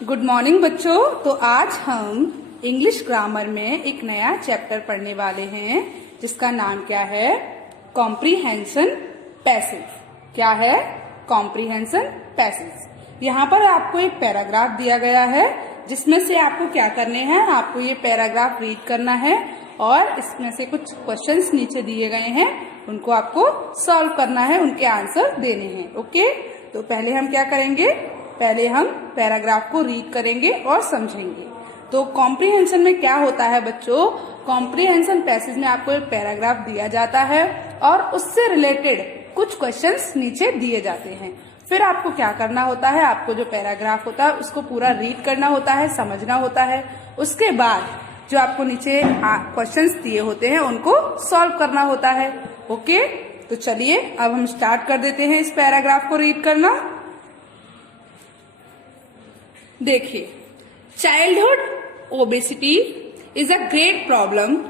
Good morning बच्चों। तो आज हम इंग्लिश ग्रामर में एक नया चैप्टर पढ़ने वाले हैं जिसका नाम क्या है? Comprehension passage. क्या है? Comprehension passage. यहाँ पर आपको एक पैराग्राफ दिया गया है जिसमें से आपको क्या करने हैं, आपको ये पैराग्राफ रीड करना है और इसमें से कुछ क्वेश्चंस नीचे दिए गए हैं, उनको आपको सॉल्व करना है, उनके आंसर देने हैं। ओके, तो पहले हम क्या करेंगे? पहले हम पैराग्राफ को रीड करेंगे और समझेंगे। तो कॉम्प्रीहेंशन में क्या होता है बच्चों? कॉम्प्रीहेंशन पैसेज में आपको एक पैराग्राफ दिया जाता है और उससे रिलेटेड कुछ क्वेश्चंस नीचे दिए जाते हैं। फिर आपको क्या करना होता है? आपको जो पैराग्राफ होता है उसको पूरा रीड करना होता है, समझना होता है। उसके बाद जो आपको नीचे क्वेश्चंस दिए होते हैं उनको सॉल्व करना होता है। ओके, तो चलिए अब हम स्टार्ट कर देते हैं इस पैराग्राफ को रीड करना। देखिए, childhood obesity is a great problem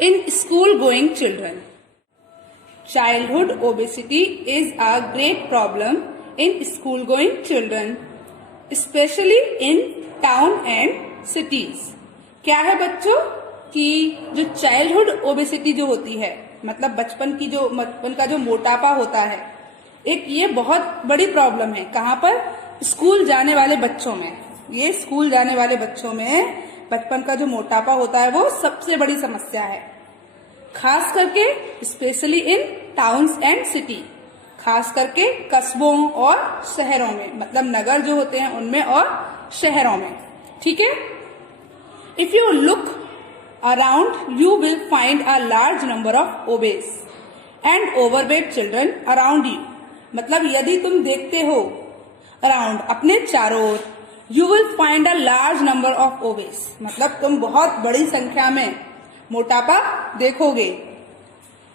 in school going children. Childhood obesity is a great problem in school going children, specially in town and cities. क्या है बच्चों कि जो चाइल्डहुड ओबेसिटी जो होती है, मतलब बचपन का जो मोटापा होता है, एक ये बहुत बड़ी प्रॉब्लम है। कहाँ पर? स्कूल जाने वाले बच्चों में। ये स्कूल जाने वाले बच्चों में बचपन का जो मोटापा होता है वो सबसे बड़ी समस्या है, खास करके specially in towns and city, खास करके कस्बों और शहरों में, मतलब नगर जो होते हैं उनमें और शहरों में। ठीक है, if you look around you will find a large number of obese and overweight children around you. मतलब यदि तुम देखते हो अराउंड, अपने चारों ओर, you will find a large number of obese, मतलब तुम बहुत बड़ी संख्या में मोटापा देखोगे,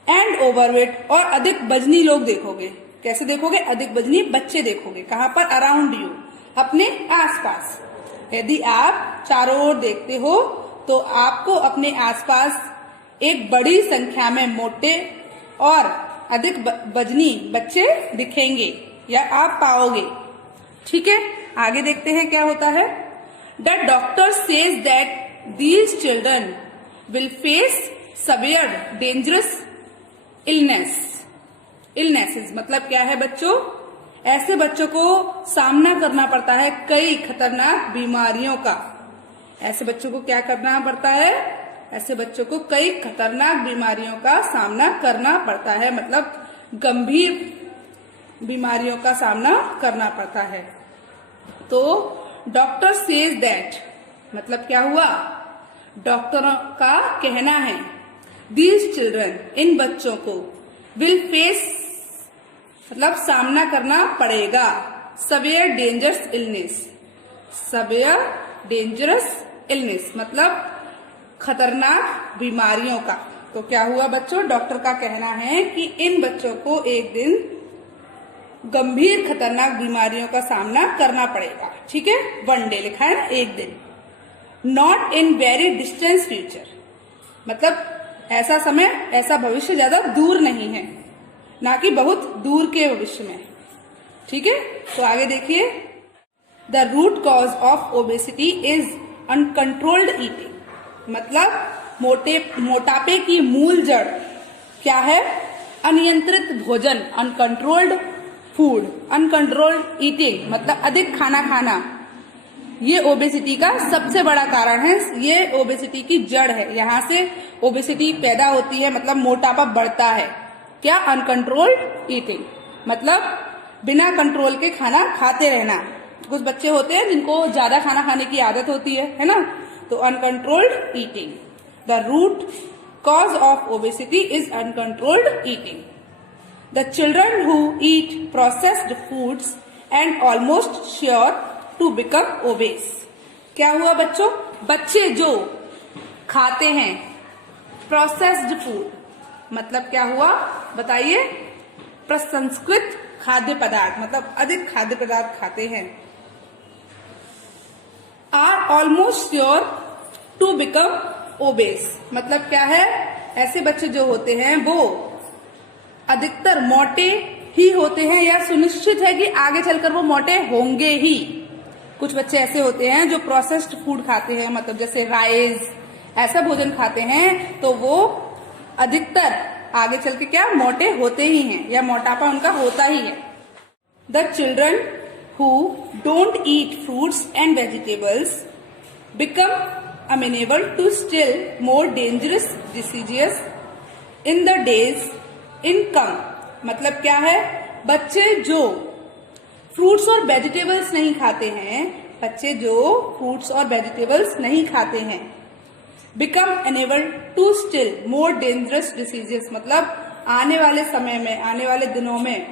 एंड ओवरवेट, और अधिक वजनी लोग देखोगे। कैसे देखोगे? अधिक वजनी बच्चे देखोगे। कहाँ पर? अराउंड यू, अपने आसपास। यदि आप चारों ओर देखते हो तो आपको अपने आसपास एक बड़ी संख्या में मोटे और अधिक वजनी बच्चे दिखेंगे या आप पाओगे। ठीक है, आगे देखते हैं क्या होता है। The doctor says that these children will face severe dangerous illnesses. मतलब क्या है बच्चों? ऐसे बच्चों को सामना करना पड़ता है कई खतरनाक बीमारियों का। ऐसे बच्चों को क्या करना पड़ता है? ऐसे बच्चों को कई खतरनाक बीमारियों का सामना करना पड़ता है, मतलब गंभीर बीमारियों का सामना करना पड़ता है। तो डॉक्टर सेज दैट, मतलब क्या हुआ? डॉक्टरों का कहना है दीज चिल्ड्रन, इन बच्चों को, विल फेस, मतलब सामना करना पड़ेगा, severe dangerous illness. Severe dangerous illness मतलब खतरनाक बीमारियों का। तो क्या हुआ बच्चों? डॉक्टर का कहना है कि इन बच्चों को एक दिन गंभीर खतरनाक बीमारियों का सामना करना पड़ेगा। ठीक है, वन डे लिखा है ना, एक दिन। Not in very distance future, मतलब ऐसा समय, ऐसा भविष्य ज्यादा दूर नहीं है, ना कि बहुत दूर के भविष्य में। ठीक है, तो आगे देखिए। The root cause of obesity is uncontrolled eating. मतलब मोटापे की मूल जड़ क्या है? अनियंत्रित भोजन, अनकंट्रोल्ड फूड, अनकंट्रोल्ड ईटिंग, मतलब अधिक खाना खाना। ये ओबेसिटी का सबसे बड़ा कारण है, ये ओबेसिटी की जड़ है। यहाँ से ओबेसिटी पैदा होती है, मतलब मोटापा बढ़ता है। क्या? अनकंट्रोल्ड ईटिंग, मतलब बिना कंट्रोल के खाना खाते रहना। कुछ बच्चे होते हैं जिनको ज्यादा खाना खाने की आदत होती है ना, तो uncontrolled eating. The root cause of obesity is uncontrolled eating. The children who eat processed foods and almost sure to become obese. क्या हुआ बच्चों? बच्चे जो खाते हैं प्रोसेस्ड फूड, मतलब क्या हुआ बताइए? प्रसंस्कृत खाद्य पदार्थ, मतलब अधिक खाद्य पदार्थ खाते हैं। Are almost sure to become obese, मतलब क्या है? ऐसे बच्चे जो होते हैं वो अधिकतर मोटे ही होते हैं या सुनिश्चित है कि आगे चलकर वो मोटे होंगे ही। कुछ बच्चे ऐसे होते हैं जो प्रोसेस्ड फूड खाते हैं, मतलब जैसे राइस, ऐसा भोजन खाते हैं, तो वो अधिकतर आगे चल के क्या मोटे होते ही हैं या मोटापा उनका होता ही है। The children who don't eat fruits and vegetables become amenable to still more dangerous diseases in the days in come. मतलब क्या है, बच्चे जो फ्रूट्स और वेजिटेबल्स नहीं खाते हैं, बच्चे जो फ्रूट्स और वेजिटेबल्स नहीं खाते हैं, become unable to still more dangerous diseases, मतलब आने वाले समय में, आने वाले दिनों में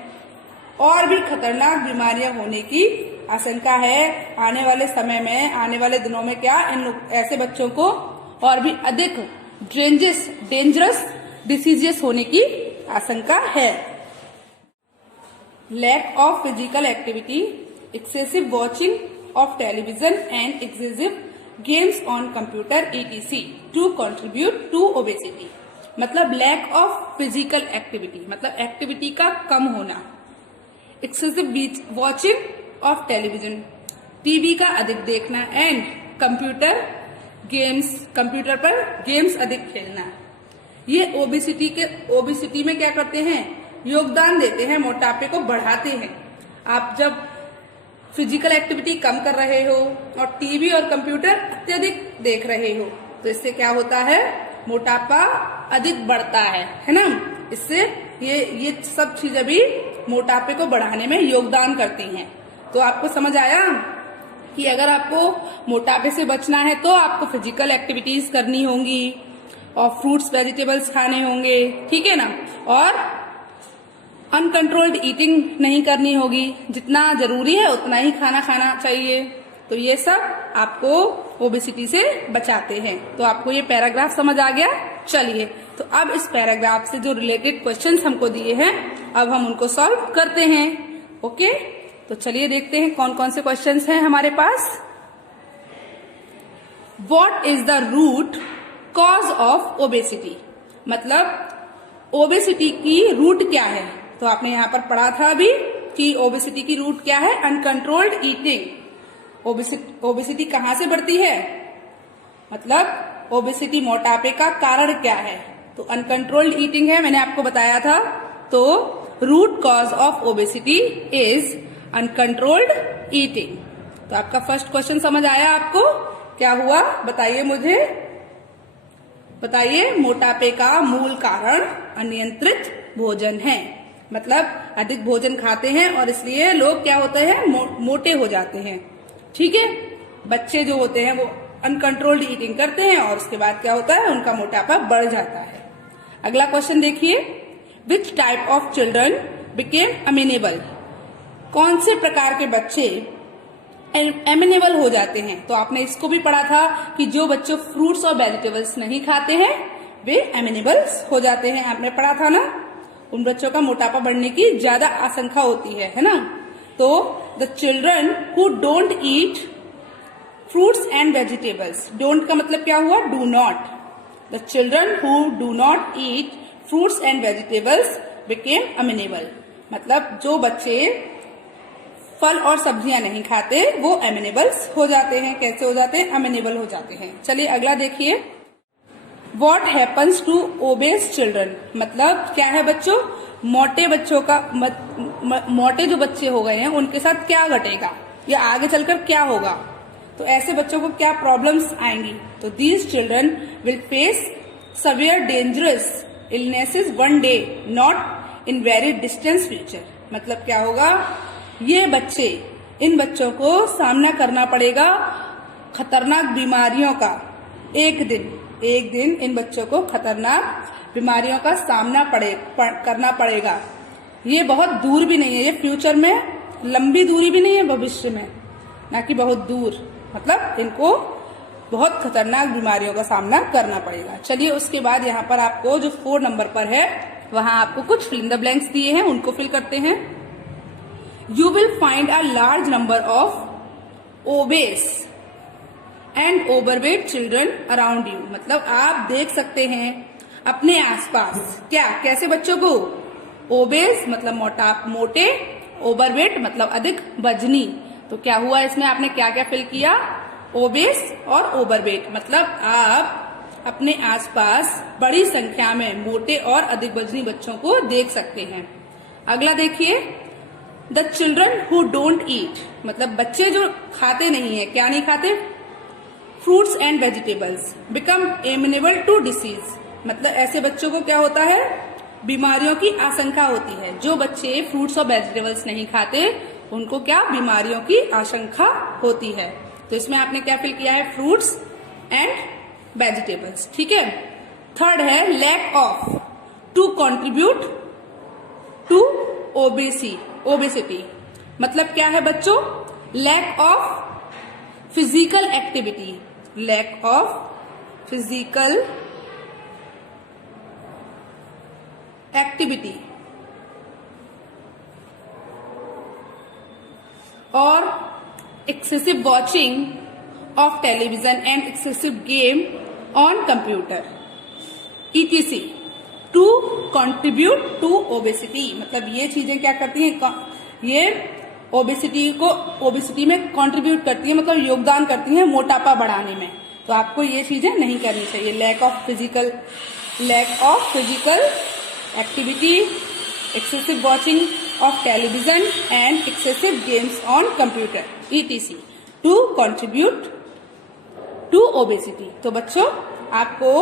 और भी खतरनाक बीमारियां होने की आशंका है। आने वाले समय में, आने वाले दिनों में क्या इन ऐसे बच्चों को और भी अधिक डेंजरस डिसीजेस होने की आशंका है। Lack of physical activity, excessive watching of television and excessive games on computer etc to contribute to obesity. मतलब लैक ऑफ फिजिकल एक्टिविटी, मतलब एक्टिविटी का कम होना। Excessive watching of television, TV का अधिक देखना, एंड कंप्यूटर गेम्स, कंप्यूटर पर games अधिक खेलना। ये ओबेसिटी में क्या करते हैं, योगदान देते हैं, मोटापे को बढ़ाते हैं। आप जब फिजिकल एक्टिविटी कम कर रहे हो और टीवी और कंप्यूटर अत्यधिक देख रहे हो, तो इससे क्या होता है, मोटापा अधिक बढ़ता है ना। इससे ये सब चीजें भी मोटापे को बढ़ाने में योगदान करती हैं। तो आपको समझ आया कि अगर आपको मोटापे से बचना है तो आपको फिजिकल एक्टिविटीज करनी होंगी और फ्रूट्स वेजिटेबल्स खाने होंगे, ठीक है ना, और अनकंट्रोल्ड ईटिंग नहीं करनी होगी, जितना जरूरी है उतना ही खाना खाना चाहिए। तो ये सब आपको ओबेसिटी से बचाते हैं। तो आपको ये पैराग्राफ समझ आ गया। चलिए, तो अब इस पैराग्राफ से जो रिलेटेड क्वेश्चंस हमको दिए हैं, अब हम उनको सॉल्व करते हैं। ओके, तो चलिए देखते हैं कौन कौन से क्वेश्चंस हैं हमारे पास। What is the root cause of obesity, मतलब ओबेसिटी की रूट क्या है। तो आपने यहाँ पर पढ़ा था अभी कि ओबेसिटी की रूट क्या है, अनकंट्रोल्ड ईटिंग। ओबेसिटी कहाँ से बढ़ती है, मतलब ओबेसिटी मोटापे का कारण क्या है, तो अनकंट्रोल्ड ईटिंग है, मैंने आपको बताया था। तो root cause of obesity is uncontrolled eating. तो आपका फर्स्ट क्वेश्चन समझ आया आपको, क्या हुआ बताइए मुझे, बताइए। मोटापे का मूल कारण अनियंत्रित भोजन है, मतलब अधिक भोजन खाते हैं और इसलिए लोग क्या होते हैं, मोटे हो जाते हैं, ठीक है। बच्चे जो होते हैं वो अनकंट्रोल्ड ईटिंग करते हैं और उसके बाद क्या होता है, उनका मोटापा बढ़ जाता है। अगला क्वेश्चन देखिए, which type of children became अमेनेबल, कौन से प्रकार के बच्चे एमिनेबल हो जाते हैं। तो आपने इसको भी पढ़ा था कि जो बच्चे फ्रूट्स और वेजिटेबल्स नहीं खाते हैं वे एमिनेबल्स हो जाते हैं, आपने पढ़ा था ना। उन बच्चों का मोटापा बढ़ने की ज्यादा आशंका होती है ना। तो the children who don't eat fruits and vegetables, don't का मतलब क्या हुआ, do not. The children who do not eat fruits and vegetables became अमेनेबल, मतलब जो बच्चे फल और सब्जियां नहीं खाते वो एमिनेबल्स हो जाते हैं। कैसे हो जाते हैं, अमेनेबल हो जाते हैं। चलिए अगला देखिए, what happens to obese children, मतलब क्या है बच्चों, मोटे बच्चों का मोटे जो बच्चे हो गए हैं उनके साथ क्या घटेगा या आगे चलकर क्या होगा, तो ऐसे बच्चों को क्या प्रॉब्लम्स आएंगी। तो these children will face severe dangerous illnesses one day not in very distant future, मतलब क्या होगा, ये बच्चे, इन बच्चों को सामना करना पड़ेगा खतरनाक बीमारियों का। एक दिन इन बच्चों को खतरनाक बीमारियों का सामना करना पड़ेगा। ये बहुत दूर भी नहीं है, ये फ्यूचर में, लंबी दूरी भी नहीं है, भविष्य में, ना कि बहुत दूर, मतलब इनको बहुत खतरनाक बीमारियों का सामना करना पड़ेगा। चलिए उसके बाद यहाँ पर आपको जो 4 नंबर पर है वहां आपको कुछ फिल इन द ब्लैंक्स दिए हैं, उनको फिल करते हैं। You will find a large number of obese and overweight children around you, मतलब आप देख सकते हैं अपने आसपास क्या, कैसे बच्चों को, ओबेस मतलब मोटे, ओवरवेट मतलब अधिक वजनी, तो क्या हुआ इसमें, आपने क्या क्या फिल किया, ओबेस और ओवरवेट। मतलब आप अपने आसपास बड़ी संख्या में मोटे और अधिक वजनी बच्चों को देख सकते हैं। अगला देखिए, the children who don't eat, मतलब बच्चे जो खाते नहीं है, क्या नहीं खाते, fruits and vegetables, become amenable to disease, मतलब ऐसे बच्चों को क्या होता है, बीमारियों की आशंका होती है। जो बच्चे फ्रूट्स और वेजिटेबल्स नहीं खाते उनको क्या, बीमारियों की आशंका होती है। तो इसमें आपने क्या फिल किया है, फ्रूट्स एंड वेजिटेबल्स, ठीक है। थर्ड है lack of, to contribute to obesity, मतलब क्या है बच्चों, lack of physical activity, lack of physical activity और excessive watching of television and excessive game on computer ETC to contribute to obesity, मतलब ये चीजें क्या करती हैं, ये ओबेसिटी में कंट्रीब्यूट करती है, मतलब योगदान करती हैं मोटापा बढ़ाने में। तो आपको ये चीजें नहीं करनी चाहिए। Lack of physical activity, excessive watching of television and excessive games on computer ETC to contribute to obesity. तो बच्चों आपको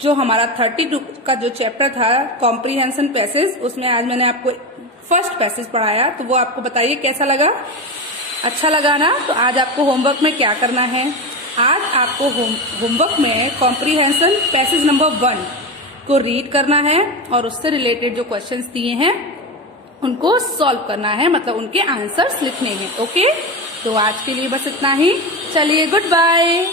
जो हमारा 32 का जो चैप्टर था कॉम्प्रीहेंशन पैसेज, उसमें आज मैंने आपको फर्स्ट पैसेज पढ़ाया, तो वो आपको बताइए कैसा लगा, अच्छा लगा ना। तो आज आपको होमवर्क में क्या करना है, आज आपको होमवर्क में कॉम्प्रीहेंशन पैसेज नंबर 1 को रीड करना है और उससे रिलेटेड जो क्वेश्चंस दिए हैं उनको सॉल्व करना है, मतलब उनके आंसर्स लिखने हैं। ओके, तो आज के लिए बस इतना ही, चलिए गुड बाय।